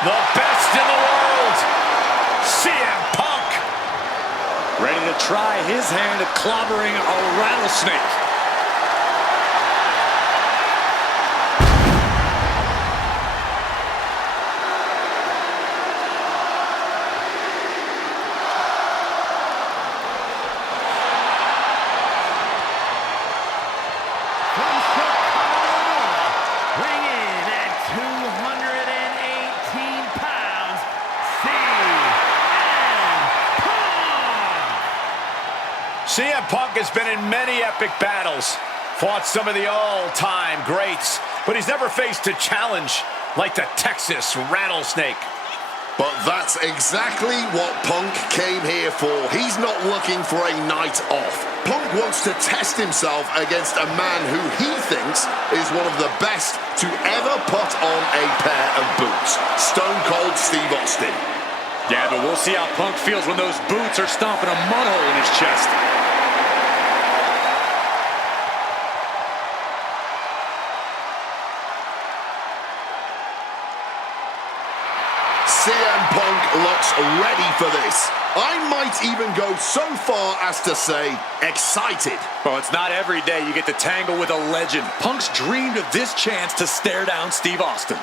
The best in the world, CM Punk. Ready to try his hand at clobbering a rattlesnake. CM Punk has been in many epic battles, fought some of the all-time greats, but he's never faced a challenge like the Texas Rattlesnake. But that's exactly what Punk came here for. He's not looking for a night off. Punk wants to test himself against a man who he thinks is one of the best to ever put on a pair of boots. Stone Cold Steve Austin. Yeah, but we'll see how Punk feels when those boots are stomping a mud hole in his chest. CM Punk looks ready for this. I might even go so far as to say excited. Well, it's not every day you get to tangle with a legend. Punk's dreamed of this chance to stare down Steve Austin.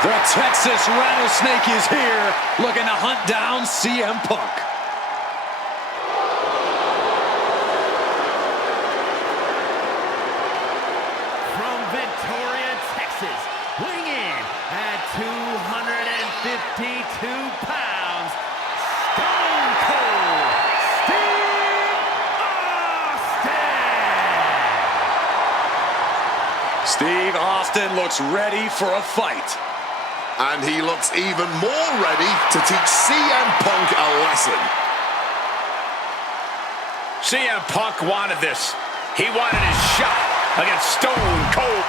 The Texas Rattlesnake is here, looking to hunt down CM Punk. From Victoria, Texas, weighing in at 252 pounds, Stone Cold Steve Austin! Steve Austin looks ready for a fight. And he looks even more ready to teach CM Punk a lesson. CM Punk wanted this. He wanted his shot against Stone Cold.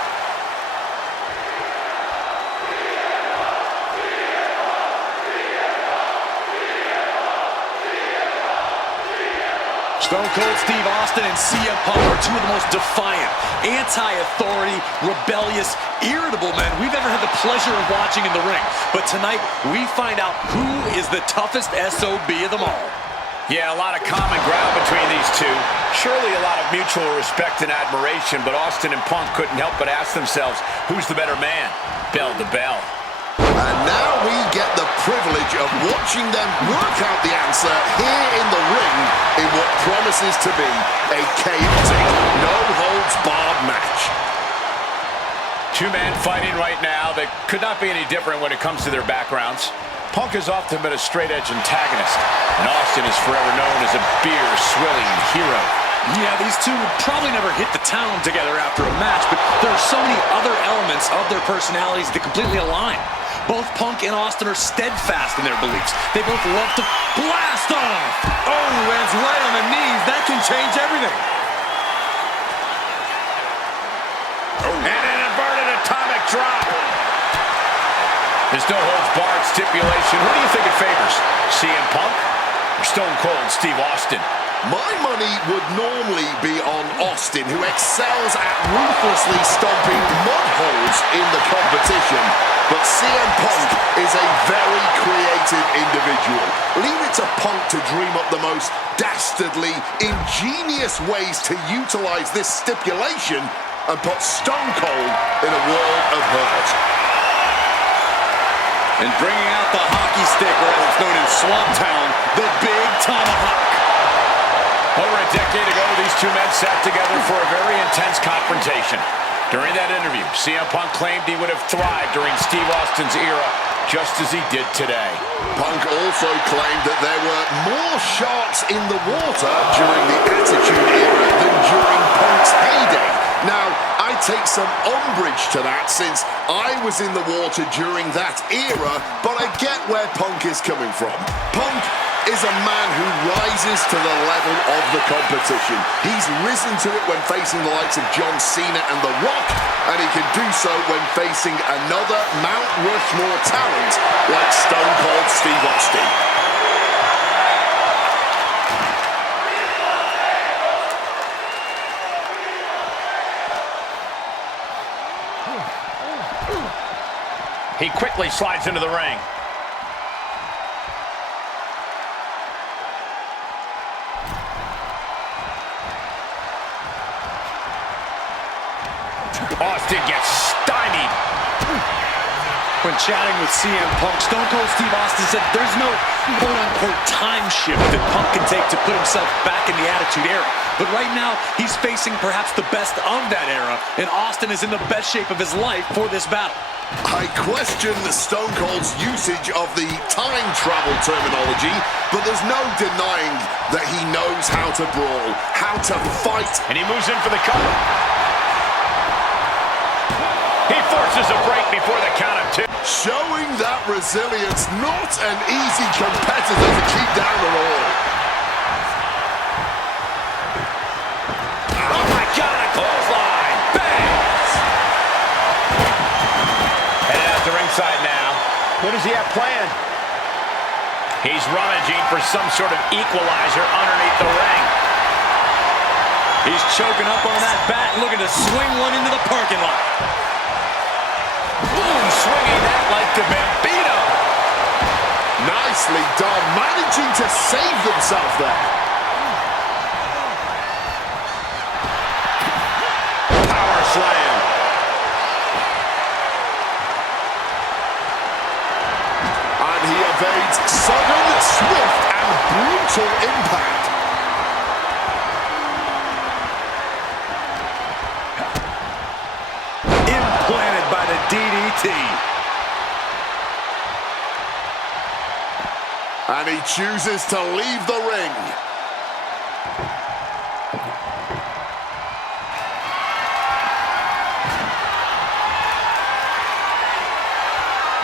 Stone Cold Steve Austin and CM Punk are two of the most defiant, anti-authority, rebellious, irritable men we've ever had the pleasure of watching in the ring. But tonight, we find out who is the toughest SOB of them all. Yeah, a lot of common ground between these two. Surely a lot of mutual respect and admiration, but Austin and Punk couldn't help but ask themselves, who's the better man? Bell to bell. And now we get the privilege of watching them work out the answer here in the ring in what promises to be a chaotic, no-holds-barred match. Two men fighting right now that could not be any different when it comes to their backgrounds. Punk has often been a straight-edge antagonist, and Austin is forever known as a beer-swilling hero. Yeah, these two would probably never hit the town together after a match, but there are so many other elements of their personalities that completely align. Both Punk and Austin are steadfast in their beliefs. They both love to blast off. Oh, lands right on the knees. That can change everything. And an inverted atomic drop. There's no holds barred stipulation. Who do you think it favors? CM Punk or Stone Cold Steve Austin? My money would normally be on Austin, who excels at ruthlessly stomping mud holes in the competition. But CM Punk is a very creative individual. Leave it to Punk to dream up the most dastardly, ingenious ways to utilize this stipulation and put Stone Cold in a world of hurt. And bringing out the hockey stick, or as it's known in Swamp Town, the Big Tomahawk. Over a decade ago, these two men sat together for a very intense confrontation. During that interview, CM Punk claimed he would have thrived during Steve Austin's era, just as he did today. Punk also claimed that there were more sharks in the water during the Attitude Era than during Punk's heyday. Now, I take some umbrage to that since I was in the water during that era, but I get where Punk is coming from. Punk is a man who rises to the level of the competition. He's risen to it when facing the likes of John Cena and The Rock, and he can do so when facing another Mount Rushmore talent like Stone Cold Steve Austin. quickly slides into the ring. Austin gets stymied. When chatting with CM Punk, Stone Cold Steve Austin said there's no quote-unquote time shift that Punk can take to put himself back in the Attitude Era. But right now, he's facing perhaps the best of that era, and Austin is in the best shape of his life for this battle. I question Stone Cold's usage of the time travel terminology, but there's no denying that he knows how to brawl, how to fight. And he moves in for the cover. He forces a break before the count of two. Showing that resilience, not an easy competitor to keep down at all. Oh my God, a clothesline! Bang! Headed out to ringside now. What does he have planned? He's rummaging for some sort of equalizer underneath the ring. He's choking up on that bat, looking to swing one into the parking lot. Boom, swinging that like the Bambino. Nicely done, managing to save themselves there. Power slam. And he evades sudden, swift, and brutal impact. Implanted by the DDT. And he chooses to leave the ring.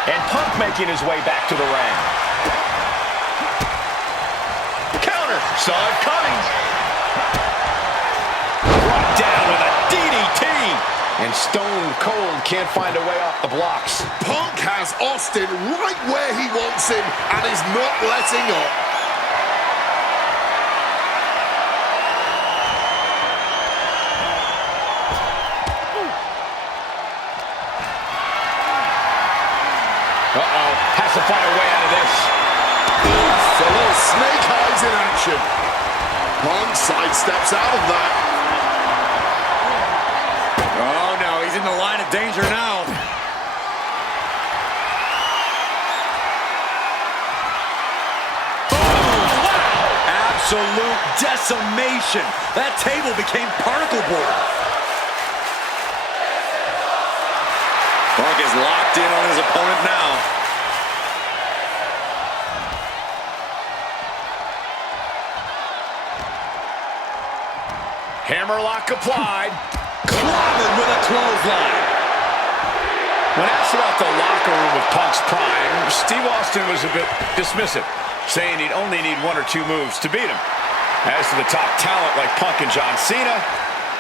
And Punk making his way back to the ring. Counter. Saw it coming. Brought down with a DDT. And Stone Cold can't find a way off the blocks. Punk has Austin right where he wants him and is not letting up. Uh-oh, has to find a way out of this. Oof, a little snake eyes in action. Punk sidesteps out of that. Oh no, he's in the line of danger now. Absolute decimation. That table became particle board. Punk is locked in on his opponent now. Hammerlock applied. Clobbered with a clothesline. When asked about the locker room of Punk's prime, Steve Austin was a bit dismissive, saying he'd only need one or two moves to beat him. As to the top talent like Punk and John Cena,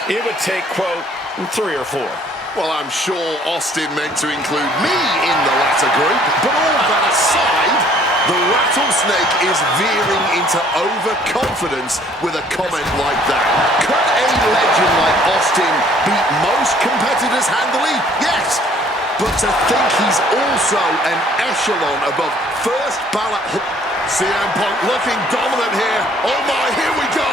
it would take, quote, 3 or 4. Well, I'm sure Austin meant to include me in the latter group, but all that aside, the rattlesnake is veering into overconfidence with a comment like that. Could a legend like Austin beat most competitors handily? Yes. But to think he's also an echelon above first ballot. CM Punk looking dominant here. Oh my, here we go.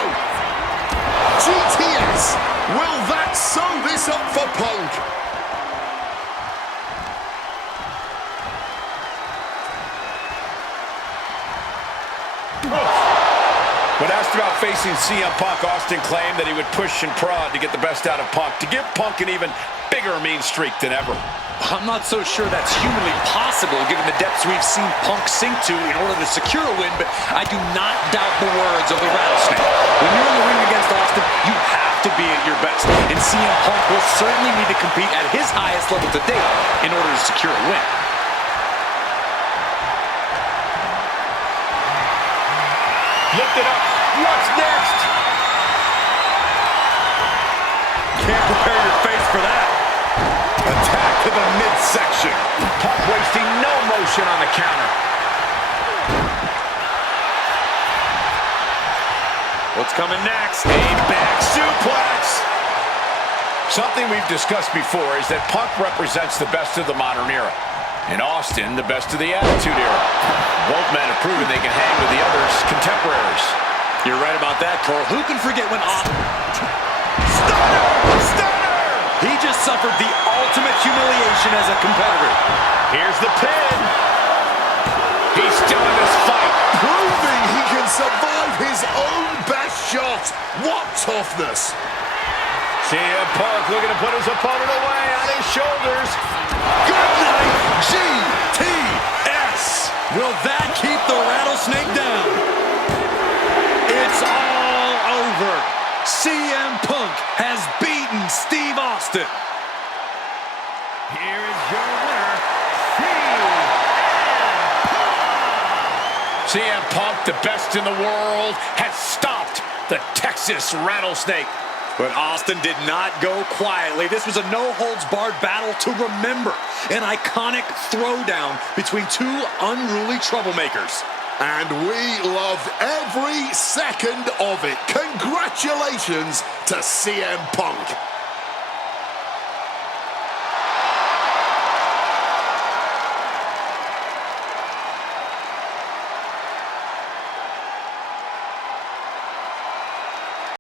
GTS. Will that sew this up for Punk? When asked about facing CM Punk, Austin claimed that he would push and prod to get the best out of Punk, to give Punk an even bigger mean streak than ever. I'm not so sure that's humanly possible given the depths we've seen Punk sink to in order to secure a win, but I do not doubt the words of the rattlesnake. When you're in the ring against Austin, you have to be at your best, and CM Punk will certainly need to compete at his highest level to date in order to secure a win. Lift it up. What's next? Can't prepare your face for that. Attack to the midsection. Punk wasting no motion on the counter. What's coming next? A back suplex. Something we've discussed before is that Punk represents the best of the modern era. And Austin, the best of the Attitude Era. Both men have proven they can hang with the others' contemporaries. You're right about that, Cole. Who can forget when Austin... Stunner! He just suffered the ultimate humiliation as a competitor. Here's the pin. He's still in this fight. Proving he can survive his own best shot. What toughness. CM Punk looking to put his opponent away on his shoulders. Good night, GTS. Will that keep the rattlesnake down? It's all over. CM Punk has beaten Steve Austin. Here is your winner, CM Punk, the best in the world, has stopped the Texas Rattlesnake. But Austin did not go quietly. This was a no-holds-barred battle to remember. An iconic throwdown between two unruly troublemakers. And we loved every second of it. Congratulations to CM Punk.